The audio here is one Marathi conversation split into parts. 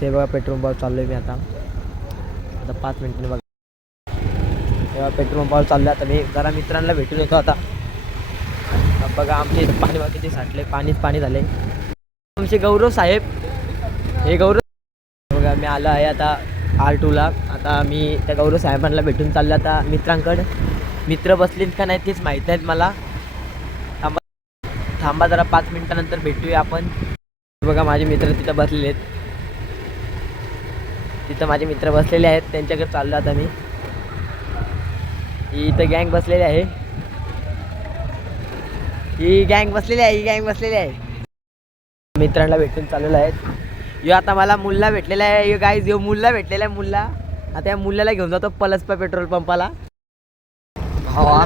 हे बघा पेट्रोल पंपावर चाललोय मी आता 5 मिनिटांनी बघा तेव्हा पेट्रोल पंपावर चाललं. आता मी जरा मित्रांना भेटून येतो आता. बघा आमचे पाणी किती साठले, पाणी झाले. आमचे गौरव साहेब, हे गौरव बघा मी आलो आहे आता R2ला. आता मी त्या गौरव साहेबांना भेटून चाललं आता मित्रांकडं. मित्र बसलीत का नाही तेच माहीत नाहीत मला. थांबा जरा 5 मिनिटानंतर भेटूया आपण. बघा माझे मित्र तिथं बसलेले आहेत. तिथं माझे मित्र बसलेले आहेत, त्यांच्याकडे चाललो आता मी. इथं गँग बसलेली आहे, ही गँग बसलेली आहे. मित्रांना भेटून चाललेलं आहे. यो आता मला मुल्ला भेटलेला आहे. यो गाईज यो मुल्ला भेटलेला आहे. मुल्ला आता या मुल्ल्याला घेऊन जातो पलसपा पेट्रोल पंपाला. भावा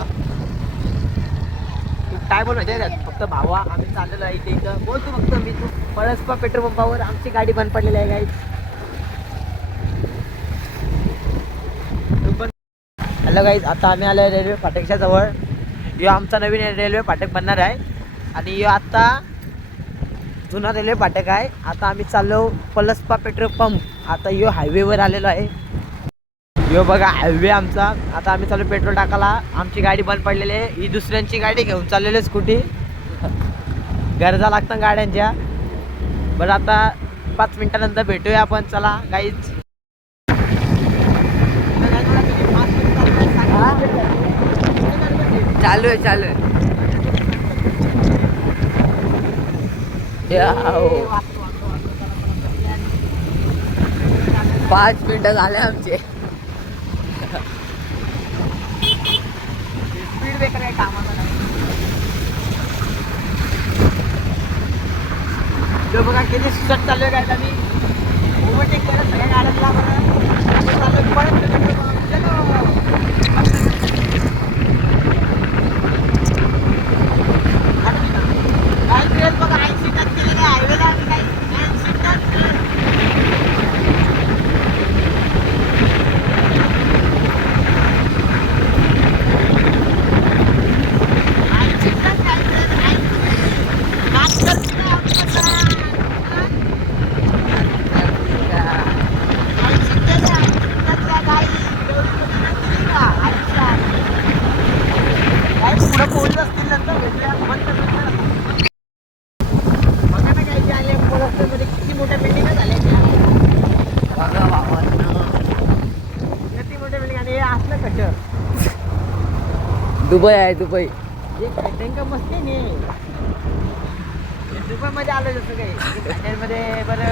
तू काय बोल माहिती आहे फक्त भावा, आम्ही चाललेलो आहे इथं. बोल तू फक्त. मी तू पलसपा पेट्रोल पंपावर आमची गाडी बंद पडलेली आहे गाईज. हॅलो गाईज, आता आम्ही आलो रेल्वे फाटकच्या जवळ. यो आमचा नवीन रेल्वे फाटक बनणार आहे आणि यो आता जुना रेल्वे फाटक आहे. आता आम्ही चाललो पलसपा पेट्रोल पंप. आता यो हायवेवर आलेलो आहे. यो बघा हायवे आमचा. आता आम्ही चालू पेट्रोल टाकायला. आमची गाडी बंद पडलेली आहे. ही दुसऱ्यांची गाडी घेऊन चाललेली आहे स्कूटी. गरजा लागतात गाड्यांच्या. बरं आता 5 मिनिटानंतर भेटूया आपण. चला गाईज. चालू आहे. 5 मिनिटं झाले आमचे. स्पीड ब्रेकर आहे कामाला. जो बघा किती सुसट चालू आहे गायला. मी ओव्हरटेक करत सगळ्या गाड्यांना बघा 80 टक्के हायवेला काही 80 टक्के. दुबई आहे. दुबई का मस्ती नाही. दुबईमध्ये आलं जसं काही मध्ये. बरं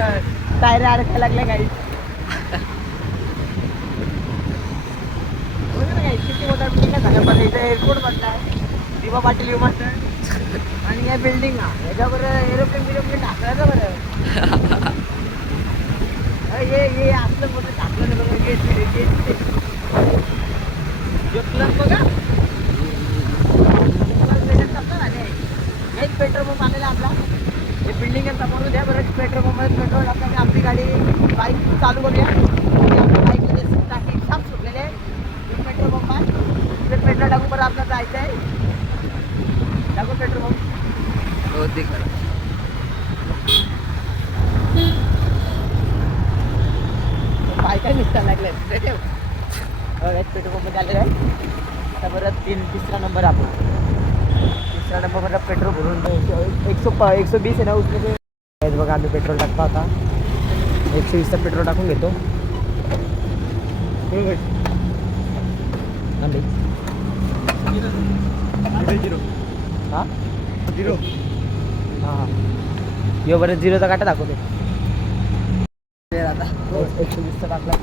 टायर अडकायला लागल्या काही. काही किती मोठा बिल्डिंग झालं बरं. इथं एअरपोर्ट बनला आहे, दिवा पाटील विमानतळ. आणि या बिल्डिंग याच्यावर एरोप्लेन टाकलं बरं. हे असलं मोठं टाकलं बरं. गेट बघा. पेट्रोल पंप आलेला आपला. हे बिल्डिंग आहे समोर. द्या बरं पेट्रोल पंपमध्ये पेट्रोल टाकताना आपली गाडी बाईक चालू करूया. बाईकमध्ये टाकी साफ सुटलेले आहे. पेट्रोल पंप आहे. तिथे पेट्रोल टाकून बरं आपल्याला जायचं आहे. टाकू पेट्रोल पंप. हो ते खरं. बायका निघता लागले. पेट्रोल पंप आलेला आहे. आता बरं 3-3रा नंबर आपण. 3रा नंबर पेट्रोल भरून 120 आहे ना उसमें. बघा आम्ही पेट्रोल टाकतो आता. 120चं पेट्रोल टाकून घेतो. हां यो बरं 0चा काटा दाखवते. आता 120चा टाकला.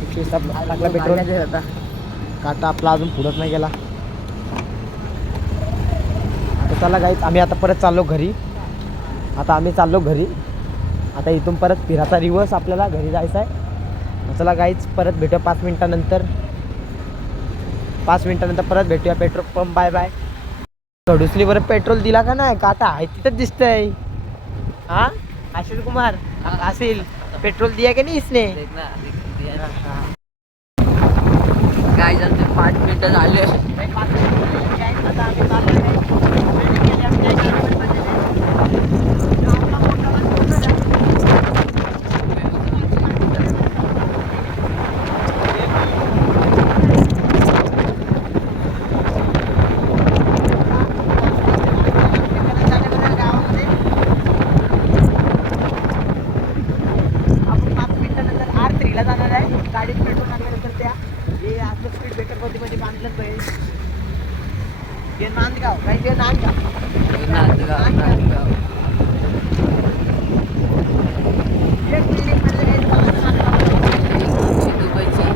120चा टाकला पेट्रोल. आता काटा आपला अजून पुढंच नाही गेला. आता चला गाईच आम्ही आता परत चाललो घरी. आता इथून परत फिराचा रिवर्स आपल्याला घरी जायचं आहे. चला गाईच परत भेटूया 5 मिनिटानंतर. 5 मिनिटानंतर परत भेटूया पेट्रोल पंप. Bye bye. खडुसली बरं पेट्रोल दिला का नाही. काटा आहे तिथंच दिसतंय. हां आशीष कुमार असेल. पेट्रोल दिया की नाही इसने. गाईज आमचे 5 मिनिटं झाले. काही ते नांदगाव एक बिल्डिंग मध्ये काही दुबईची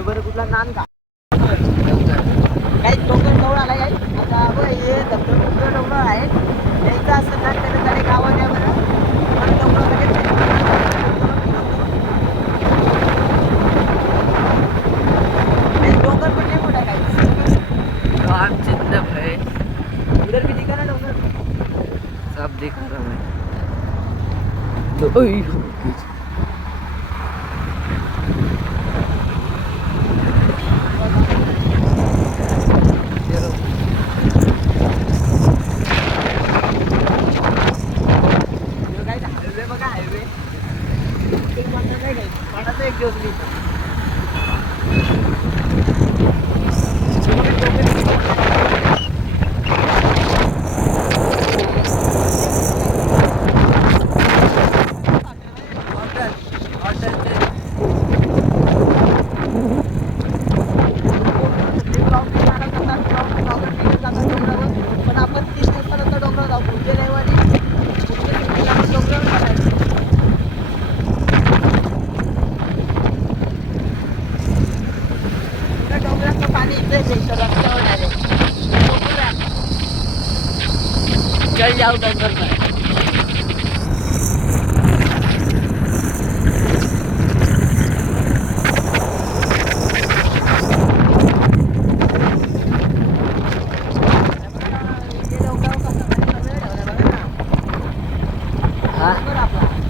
बरं कुठला नान का काही डोंगर जवळ आला आहे आता हे धबधबा डोंगर आहे यायचं असं ना त्याच्याकडे गावात या बरं डोंगर डोंगर पण नाही मोठा काही उधर भी दिखा ना डोंगर सब दिख रहा है हायवे बघा हायवे पाण्याचा एक दिवस मी पण आपण 3 दिवसानंतर डोंगर जाऊ पुढच्या रविवारी डोंगर डोंगराचं पाणी इथेच येतं रस्त्यावर डायरेक्ट चल जाओ डोंगर पर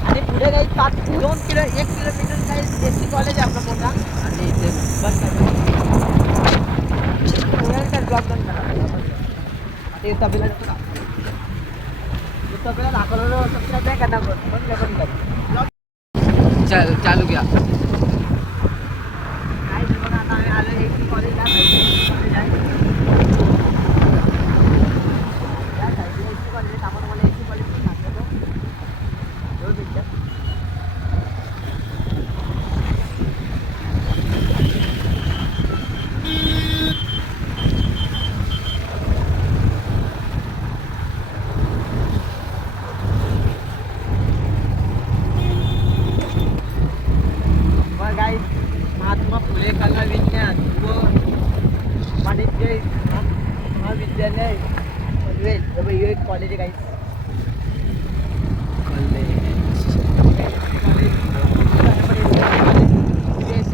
आणि पुढे काही 1 किलोमीटर काही एससी कॉलेज आहे आपला मोठा आणि इथे बंद ब्लॉक बंद करा ते तबेला दाखवलं सबस्क्राईब नाही करणार बंद कर चल चालू किया काय बघा आता आम्ही आलो एससी कॉलेजला कॉलेज आहे या साईडला एससी कॉलेज आहे आपण मला एससी कॉलेज सांगतो 2 मिनिटं महात्मा फुले कला विज्ञान व वाणिज्य महाविद्यालय पनवेल हे एक कॉलेज आहे काही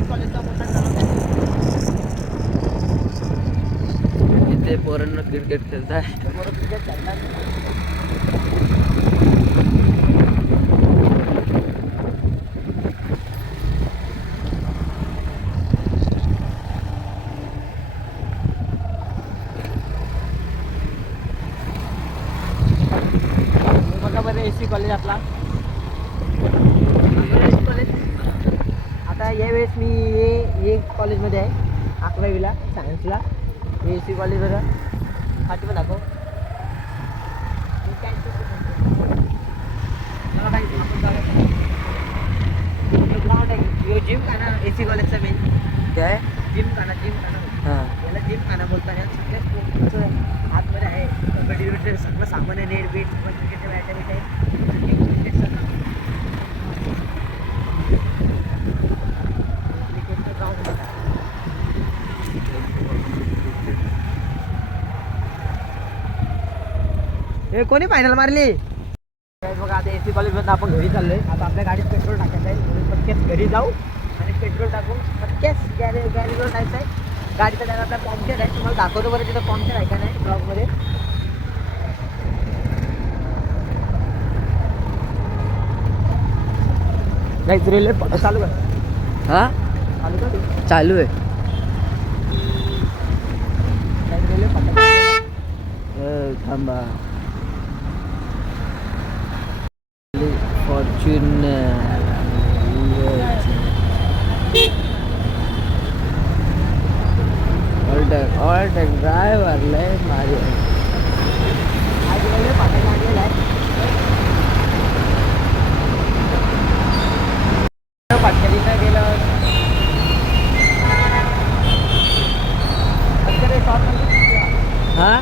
कॉलेजचा मोठा नाव आहे इथे पोरांना क्रिकेट खेळताय बरोबर क्रिकेट खेळतात एससी कॉलेज आपला कॉलेज आता यावेळेस मी हे कॉलेजमध्ये आहे 11वीला सायन्सला एससी कॉलेज बघा पाठी पण दाखव ग्राउंड आहे जिम खाना एससी कॉलेजचा मेन काय जिम खाना हां याला जिम खाना बोलतात या सगळ्या आतमध्ये आहे कबड्डी वगैरे सगळं सामान आहे नेट बीट क्रिकेटच्या बॅटा बीट आहे क्रिकेटचं ग्राउंड आहे हे कोणी फायनल मारली बघा आता एससी कॉलेजमधून आपण घरी चाललोय आता आपल्या गाडीत पेट्रोल टाकायचं आहे म्हणून पटक्यास घरी जाऊ आणि पेट्रोल टाकून पटक्यास गॅरेजवर जायचं आहे गाडीचा टायर आपला पंक्चर आहे तुम्हाला दाखवतो बरं तिथं पंक्चर आहे का नाही ब्लॉगमध्ये नाही रेल्वे चालू कर हां चालू कर चालू आहे रेल्वे फाटक थांबा फॉर्च्युनर ऑल टाइम ड्रायव्हर लय मारी आज रेल्वे फाटक लागलेला आहे. फाटक्यात गेलं हा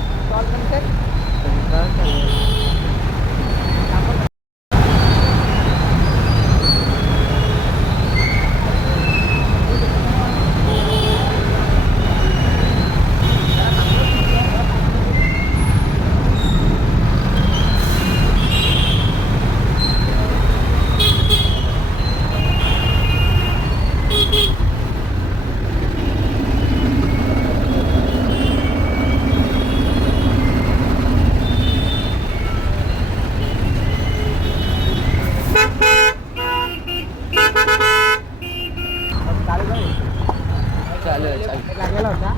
चालेल चालेल लागलेला होता.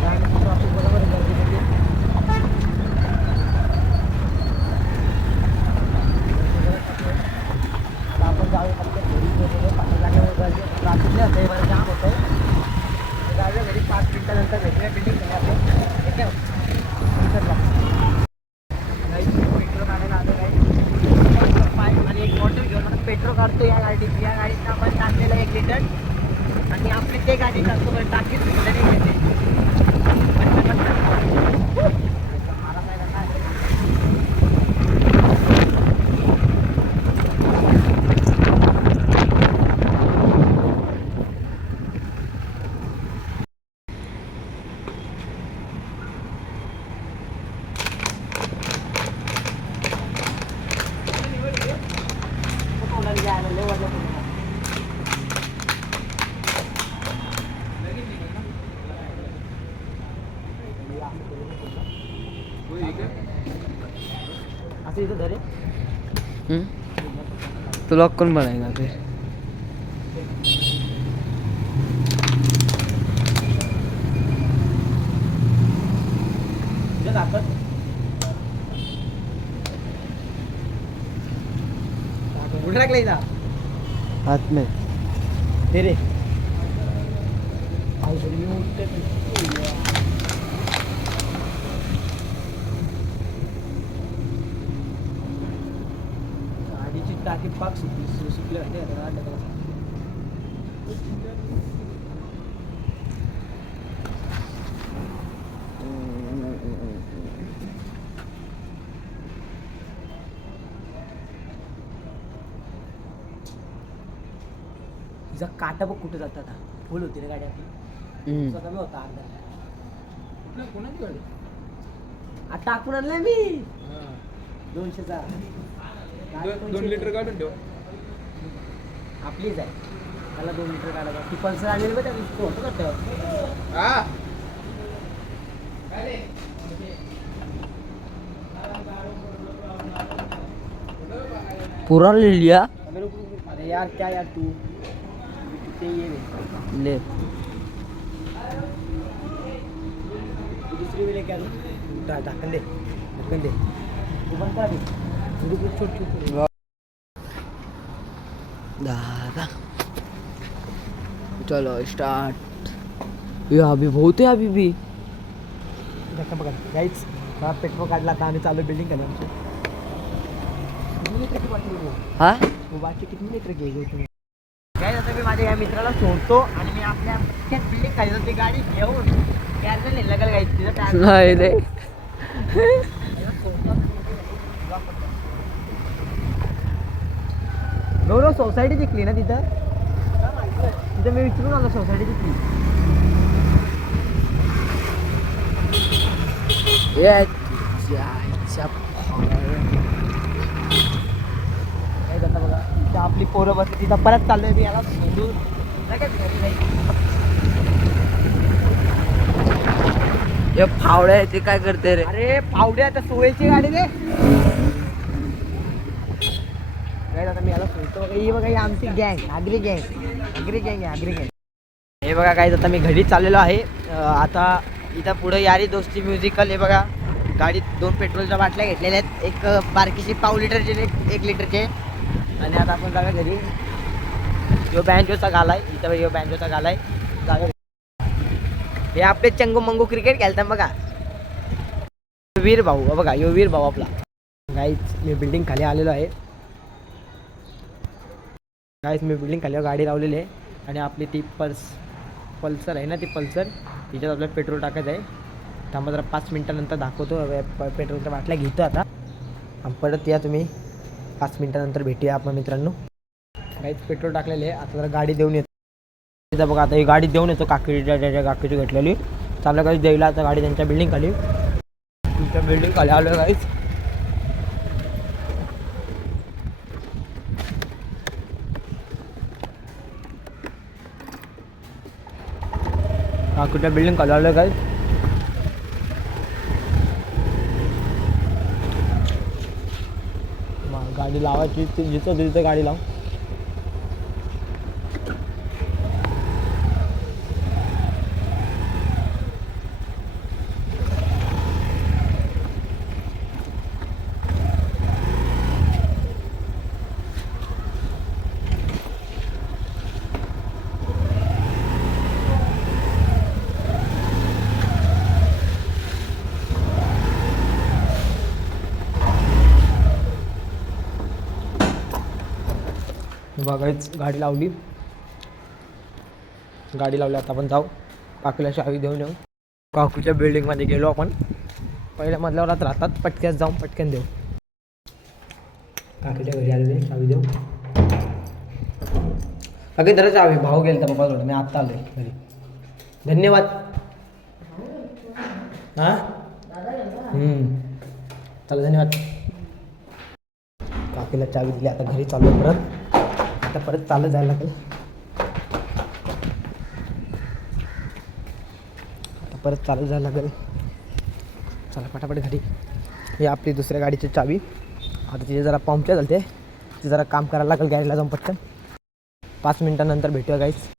त्यानंतर traffic बरोबर गर्दी होती. आता आपण जाऊया आपल्या घरी वगैरे. पाठी लागल्यावर गर्दी ट्रॅफिक नाही होतं, बरं जाम होतं. जाऊया घरी 5 मिनिटानंतर भेटूया बिल्डिंग खाली आपण. ठीक आहे पेट्रोल काढायला आलो काही आणि एक बॉटल घेऊन आता पेट्रोल काढतो या गाडीत. या गाडीत आपण टाकलेलं 1 लिटर आणि आपली ते गाडी कस्टमर टाकीत नाही घेते. असं इथं धरे तो लॉक कौन बनाएगा फिर हाथ में तेरे गाडीची टाकी पाक सुटली होती. तिचा काटा बघ कुठे जातात. फुल होती रे गाडी आपली. कमी होता अर्धा. कोणाची गाडी आता टाकून आणलाय मी 200चा. 2 लिटर काढून ठेव. आपलीच आहे. त्याला 2 लिटर काढायला ती पल्सर आणलेली बघ. त्या होतं का तेव्हा पूरा ले लिया अरे यार क्या यार तू ते ये ले दुसरी भी लेके आ ढक्कन दे तू बंद कर छोट दादा चलो स्टार्ट. ये अभी बहुत है अभी भी. धक्का बघा गाईच. हा पेट्रोल काढला आता आम्ही चालू बिल्डिंग केलं आमची. किती लिटर की बाटली हो? हा वो बाटली किती लिटर घ्यायची तुम्ही? काय आता मी माझ्या या मित्राला सोडतो आणि मी आपल्या बिल्डिंग खाली जातो. ती गाडी घेऊन टायर नाही लागल गाईच तिथं टायर नाही रे गौरव सोसायटी जिंकली ना तिथं. तिथं मी विचारून आलो सोसायटी जिंकली. ये काय जाता बघा तिथं आपली पोरं बसली. तिथं परत चाललोय मी याला सोडून लगेच घरी जाईल. ये फावडे आहे ते काय करते रे. अरे पावड्या आता सोयीची गाडी रे. काय आता मी याला सोडतो बघा. ही बघा ही आमची गँग आगरी गँग आहे आगरी गँग. हे बघा काय आता मी घरी चाललेलो आहे. आता इथं पुढे यारी दोस्ती म्युझिकल. हे बघा गाडीत 2 पेट्रोलच्या बाटल्या घेतलेल्या आहेत. एक बारकीशी 1.5 लिटरची 1 लिटरचे. आणि आता आपण जाऊया घरी. यो बँजोचा गाला आहे इथं, यो बँजोचा गाला आहे. हे आपले चंगू मंगू क्रिकेट खेळतात बघा. वीर भाऊ बघा, यो वीर भाऊ आपला. गाईच मी बिल्डिंग खाली आलेलो आहे. गाईच मी बिल्डिंग खाली गाडी लावलेली आहे आणि आपली ती पल्सर आहे ना, ती पल्सर तिच्यात आपल्याला पेट्रोल टाकायचं आहे. थांबा जरा 5 मिनटानंतर दाखवतो. पेट्रोलच्या बाटल्या घेतो आता आणि परत या तुम्ही 5 मिनटानंतर भेटूया आपण मित्रांनो. काहीच पेट्रोल टाकलेले आहे. आता जरा गाडी देऊन येतो. तिथं बघा आता ही गाडी देऊन येतो. काकीची घेतलेली चाललं काही द्यायला आता गाडी त्यांच्या बिल्डिंग खाली. तुमच्या बिल्डिंग खाली आलो काहीच. काकीच्या बिल्डिंग खाली आलो काहीच. गाडी लावायची जिथं तिथं गाडी लाव. बघायच गाडी लावली. आता आपण जाऊ काकूला चावी देऊन येऊ. काकूच्या बिल्डिंगमध्ये गेलो आपण. पहिल्या मजल्यावरच राहतात. पटक्यात जाऊन पटकन देऊ. काकीच्या घरी आलेले चावी देऊ. काकी जरा चावी भाऊ गेल तर पप्पा मी आत्ता आलोय घरी. धन्यवाद. हां चला धन्यवाद. काकीला चावी दिली. आता घरी चाललो परत चालत जायला लागेल. चला पटापट घरी. ही आपली दुसऱ्या गाडीची चावी. आता तिथे जरा पंक्चर झालते. ते जरा काम करायला लागेल गाडीला जाऊन पटकन. 5 मिनटानंतर भेटूया गाईस.